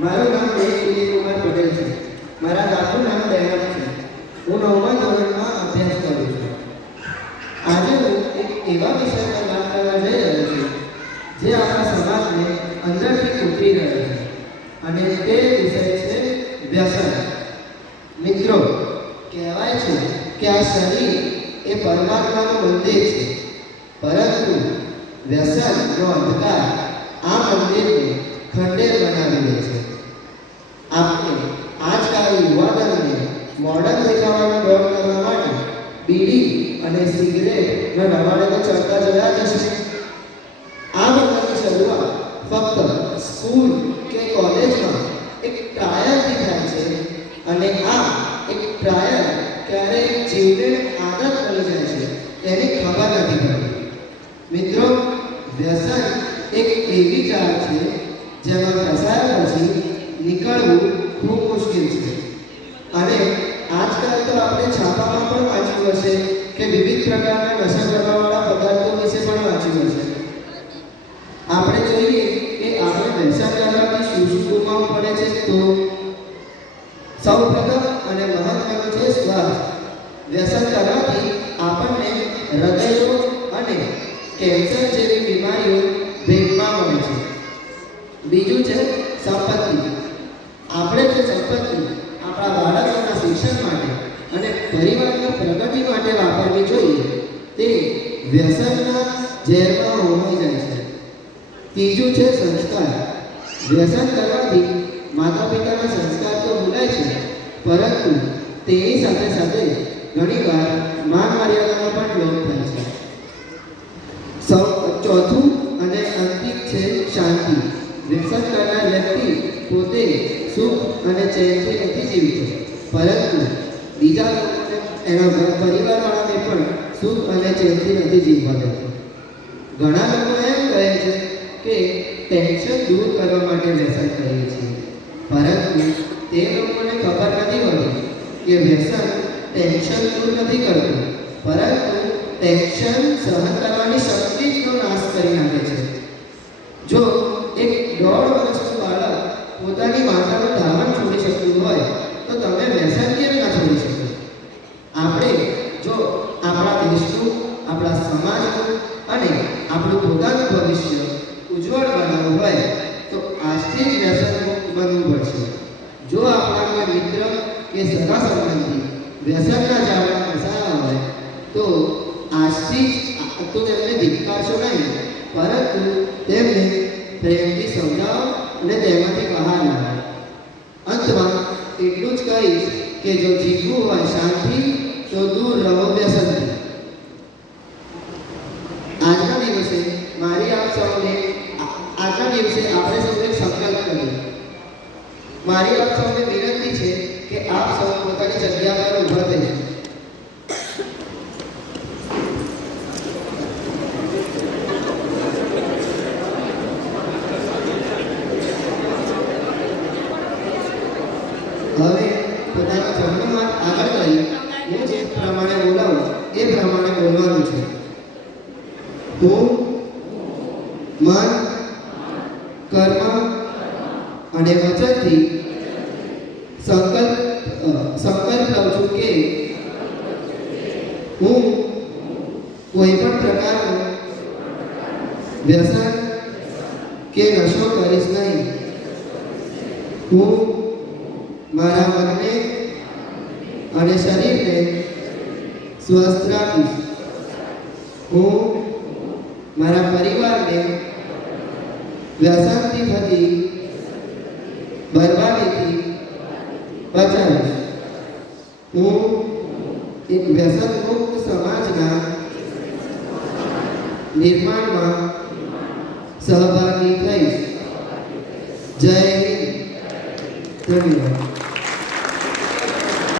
મારું નામ કુમાર પટેલ છે. મારા બાપુનું નામ દયાળ છે. હું 9મા ધોરણમાં અભ્યાસ કરું છું. આજે હું એક એવા વિષય પર વાત કરવા જઈ રહ્યો છું જે આપણા સમાજને અંદરથી તૂટી રહ્યો છે, અને તે વિષય છે વ્યસન. મિત્રો, કહેવાય છે કે આ શરીર એ પરમાત્માનું મંદિર છે, પરંતુ વ્યસનનો અંધકાર આ મંદિરને ખંડેર બનાવી દે છે. આપણે આજકાલ યુવાધનને મોડર્ન દેખાવાનો દોર કરવા માટે બીડી અને સિગરેટનો રવાડે તો ચડતા જોયા જ હશે. આ બધાની શરૂઆત ફક્ત સ્કૂલ કે કોલેજમાં એક ટ્રાયલથી થાય છે, અને આ એક ટ્રાયલ ક્યારે જીવને આદત બની જાય છે તેની ખબર નથી પડતી. મિત્રો, વ્યસન એક એવી ચાલ છે જેમાં ફસાયા પછી નીકળવું ખૂબ મુશ્કેલ છે. અને આજકાલ તો આપણે છાપામાં પણ વાંચ્યું હશે કે વિવિધ પ્રકારના નશા કરવાવાળા પદાર્થો વિશે પણ વાંચ્યું હશે. આપણે જોઈએ કે આપણે વ્યસન કરવાથી શું શું ગુમાવવું પડે છે. તો સૌપ્રથમ અને મહત્વનું છે સ્વાસ્થ્ય. વ્યસન કરવાથી આપણને હૃદયરોગ અને કેન્સર જેવી બીમારીઓ ભેટમાં મળે છે. બીજું છે સંપત્તિ. આપણે જે સંપત્તિ આપણા બાળકોના શિક્ષણ માટે અને પરિવારની પ્રગતિ માટે વાપરવી જોઈએ તે વ્યસનના ઝેરમાં હોમાઈ જાય છે. ત્રીજું છે સંસ્કાર. વ્યસન કરવાથી માતા પિતાના સંસ્કાર તો ભૂલાય છે, પરંતુ તેની સાથે સાથે ઘણીવાર માન મર્યાદાનો પણ લોપ થાય છે. ચોથું અને અંતિમ છે શાંતિ. વ્યસન કરનાર વ્યક્તિ પોતે સુખ અને ચેનથી નથી જીવતો, પરંતુ બીજા લોકોને, એના પરિવારવાળાને પણ સુખ અને ચેનથી નથી જીવવા દેતો. ઘણા લોકો એમ કહે છે કે ટેન્શન દૂર કરવા માટે વ્યસન કરીએ છીએ, પરંતુ તે લોકોને ખબર નથી હોતી કે વ્યસન ટેન્શન દૂર નથી કરતું, પરંતુ ટેન્શન સહન કરવાની શક્તિનો નાશ કરી નાખે છે. જો એક 1.5 વર્ષનું બાળક પોતાની માતાનું ધાવણ છોડી શકતું હોય તો તમે વ્યસન કેમ ના છોડી શકો? આપણે જો આપણા દેશનું, આપણા સમાજનું અને આપણું પોતાનું ભવિષ્ય ઉજ્જવળ બનાવવું હોય તો આજથી જ વ્યસન મુક્ત બનવું પડશે. જો આપણા કોઈ મિત્ર કે સગા સંબંધી વ્યસનના જાળમાં ફસાયા હોય તો આજથી જ તો તેમને ધિક્કારશો નહીં, પરંતુ તેમને પ્રેમથી સમજાવો અને તેમાંથી બહાર લાવો. અંતમાં એટલું જ કહીશ કે જો જીવવું હોય શાંતિ તો દૂર રહો વ્યસનથી. આજના દિવસે આપણે સૌએ સંકલ્પ કરીએ. મારી આપ સૌને વિનંતી છે કે આપ સૌ પોતાની જગ્યા પર ઊભા થઈને હવે પોતાના જમણો હાથ આગળ કરી હું જે પ્રમાણે બોલાવું એ પ્રમાણે બોલવાનું છે. હું મન, કર્મ અને વચનથી સંકલ્પ લઉં છું કે હું કોઈ પણ પ્રકારનો વ્યસન કે નશો કરીશ નહીં. હું મારા મનને અને શરીરને સ્વસ્થ રાખીશ. હું મારા પરિવારને વ્યસનથી થતી બરબાદીથી બચાવીશ. હું એક વ્યસન મુક્ત સમાજના નિર્માણમાં સહભાગી થઈશ. જય હિન્દ. ધન્યવાદ.